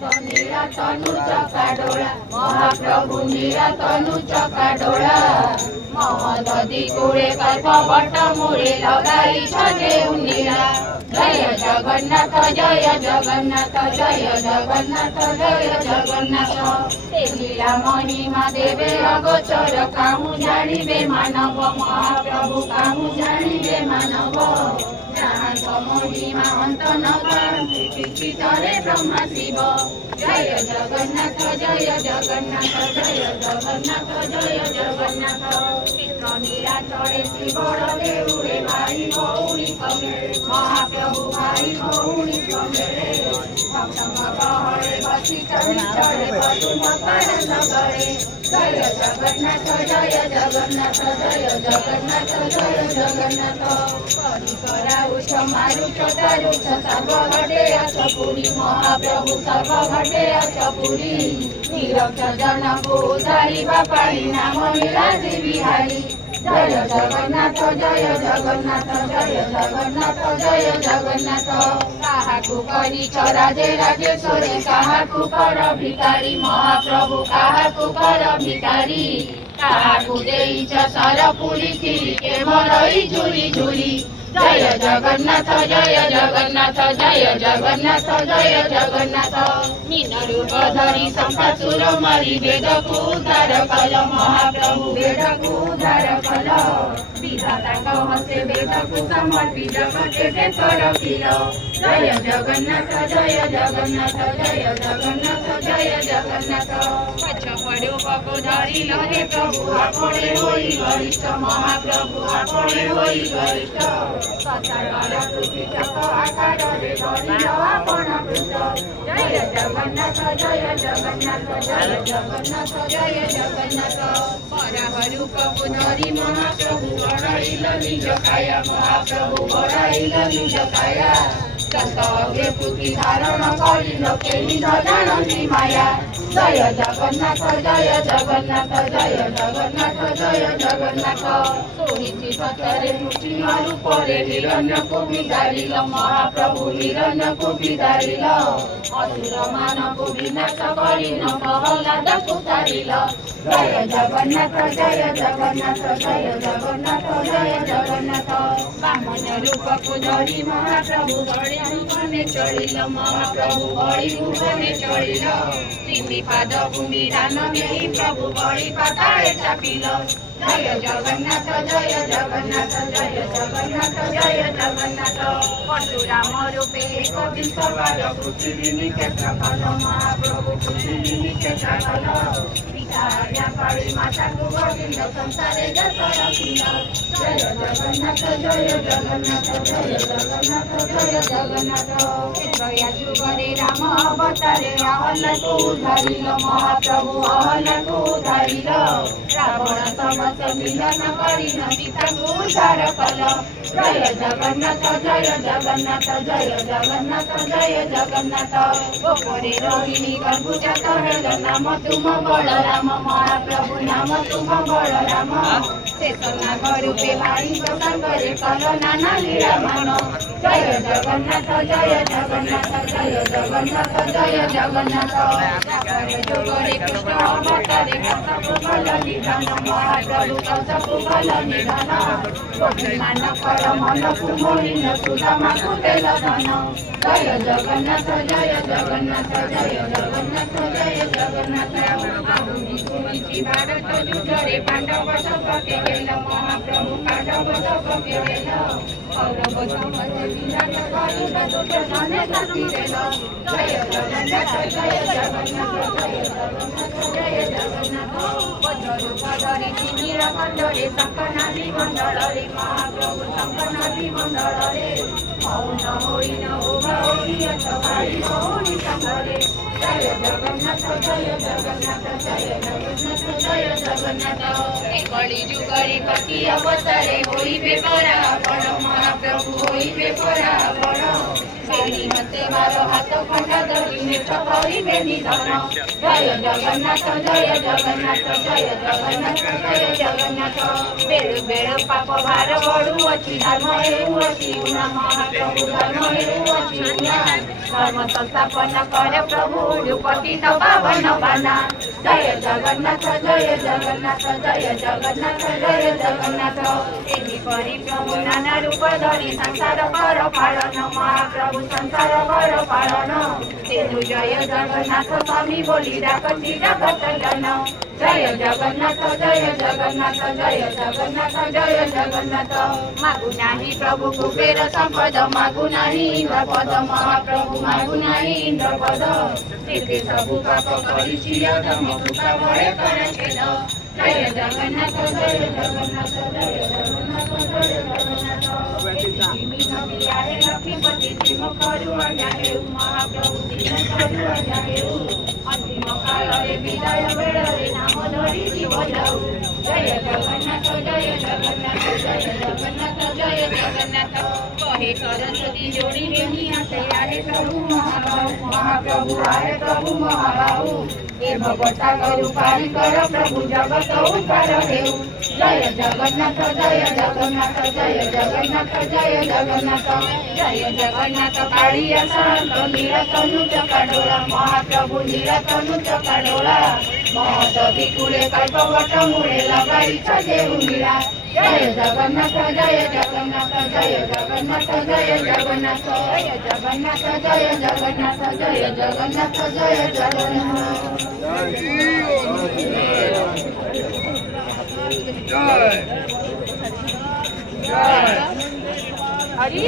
नीरा तनु चकाडोला महाप्रभु नीरा तनु चकाडोला महदधी कूड़े कल्प बट मुड़े लगाई छे नीरा जय जगन्नाथ जय जगन्नाथ जय जगन्नाथ जय जगन्नाथ लीला महिमा देवे अगोचर काहू जानिबे मानव महाप्रभु काहू जानिबे मानव महिमा अंत नरे ब्रह्मा शिव जय जगन्नाथ जय जगन्नाथ जय जगन्नाथ जय जगन्नाथ नीरा चढ़े शिव देउरे भाई भौणी कमेरे महाप्रभु भाई भौणी कमेरे गहरे बसी चढ़ी चढ़े करे जय जगन्नाथ जय जगन्नाथ जय जगन्नाथ जय जगन्नाथ कराऊ मारू चटारू सर्व घटे पुरी महाप्रभु सर्व घटे पुरी निरक्ष जन को उधारिबा पाई नाम नीलाद्री बिहारी जय जगन्नाथ जय जगन्नाथ जय जगन्नाथ जय जगन्नाथ काहाकू करी राजे राजेश्वरी काहाकू कर भिकारी महाप्रभु काहाकू कर भिकारी काहाकू देइछ सरपुरी खिरी के मरई झुरी झुरी जय जगन्नाथ जय जगन्नाथ जय जगन्नाथ जय जगन्नाथ मीन रूप धरी शंखासुर मरी वेद को उद्धार कल महाप्रभु वेद को उद्धार कल विधाता हस्ते वेद को समर्पित घटे कर जय जगन्नाथ जय जगन्नाथ जय जगन्नाथ जय जगन्नाथ पछ पड़ो पको धरी लहे प्रभु आपणे होई गरिष्ठ महाप्रभु आपणे होई गरिष्ठ सतार पृथ्वी चक आकार जय जगन्नाथ जय जगन्नाथ जय जगन्नाथ जय जगन्नाथ पराहरू प्रभु धरी महाप्रभु बढाइल निज काया महाप्रभु बढाइल निज काया चके पृथ्वी धारण करी लोकेली जानती माया जय जगन्नाथ जय जगन्नाथ जय जगन्नाथ जय जगन्नाथ सोहिची सतरे पृथ्वी परे हिरण्य को बिगारिल महाप्रभु हिरण्य को बिगारिल असुर मानव विनाश करिन प्रहलाद उतारिल जय जगन्नाथ जय जगन्नाथ जय जगन्नाथ जय जगन्नाथ बामन रूप को धरी महाप्रभु बड़े भूमि चढ़िल महाप्रभु बड़ी भूमि चढ़िल तिमी पाद भूमि दान में प्रभु बड़ी पाताले चापिल जय जगन्नाथ जय जगन्नाथ जय जगन्नाथ जय जगन्नाथ परशुराम रूपे एक विंश बार पृथ्वी निकेत्र कल महाप्रभु पृथ्वी निकेत्र कल पिता पाड़ी माता को गोविंद संसारे जस रखिल जय जगन्नाथ जय जगन्नाथ जय जगन्नाथ जय जगन्नाथ त्रया जुगरे राम अवतारे अहल्ला को उद्धारिल महाप्रभु अहल्ला को उद्धारिल रावण समस्त मिलन करिन सीता को उद्धार कल जय जगन्नाथ जय जगन्नाथ जय जगन्नाथ जय जगन्नाथ गोपरे रोहिणी गर्भजात हेल नाम तुम बलराम महाप्रभु नाम तुम बलराम शेष नाग रूपे भाई प्रसंगे कल नाना लीला मान जय जगन्नाथ जय जगन्नाथ जय जगन्नाथ जय जगन्नाथ जोगरे कृष्ण अवतारे कंसको भल निधान महाप्रभु कंसको भल निधान गोपीमान कर मन को मोहिन सुदामा को देल धन जय जगन्नाथ जय जगन्नाथ जय जगन्नाथ जय जगन्नाथ भारत युद्धरे पांडव सबके गेल महाप्रभु पांडव सबके गेल कौरव समाज विनाश करू दुर्योधन साथी देल जय जगन्नाथ जय जगन्नाथ जय जगन्नाथ जय जगन्नाथ वज्ररूप धरि तिमिर कण्ठरे शङ्खनादि मण्डलरे महाप्रभु शङ्खनादि मण्डलरे मौन होइन उभा होइयत भाइ भौणी सङ्गरे जय जगन्नाथ जय जगन्नाथ जय जगन्नाथ जय जगन्नाथ कली जुगरे कति अवतारे होइबे परापण महाप्रभु होइबे परापण बेनी हते मारो हाथ खंडा धरि मेठ करिबे निधन जय जगन्नाथ जय जगन्नाथ जय जगन्नाथ जय जगन्नाथ बेल बेल पाप भार बढुअछि धर्म हेउअछि उना महाप्रभु धर्म हेउअछि उना धर्म संस्थापन कर प्रभु पतित पावन बना। जय जगन्नाथ जय जगन्नाथ जय जगन्नाथ जय जगन्नाथ। एहीपरि प्रभु नाना रूप धरी संसार कर पालन महाप्रभु संसार कर पालन। तेनु जय जगन्नाथ स्वामी बोली डाकती जगत जन। जय जगन्नाथ जय जगन्नाथ जय जगन्नाथ जय जगन्नाथ। मागु नाही प्रभु कुबेर संपद मागु नाही इंद्र पद महाप्रभु मागु नाही इंद्र पद। तेते सबु पाप करी तम कृपा भय कर छेद। जय जगन्नाथ जय जगन्नाथ जय जगन्नाथ जय जगन्नाथ। लक्ष्मीपति तिम करुआ जाए महाप्रभु तिम करुआ जाए। अंतिम काल विदाय बेड़े नाम धरी जीव जाऊ। जय जगन्नाथ जय जगन्नाथ जय जगन्नाथ जय जगन्नाथ। कहे सरस्वती जोड़ी से आए प्रभु महाबाहु महाप्रभु आए प्रभु महाबाहु। हे भगवता रूपारी कर प्रभु जगत उपार हेउ। जय जगन्नाथ जय जगन्नाथ जय जगन्नाथ जय जगन्नाथ। जय जगन्नाथ कालिया शांत नीलतनु चकाडोला महाप्रभु नीलतनु चकाडोला। महतवी कूले कल्पवट मूले लगाई छदेउ मीरा। जय जगन्नाथ जय जगन्नाथ जय जगन्नाथ जय जगन्नाथ जय जगन्नाथ जय जगन्नाथ जय जगन्नाथ जय जगन्नाथ। जय जय हरि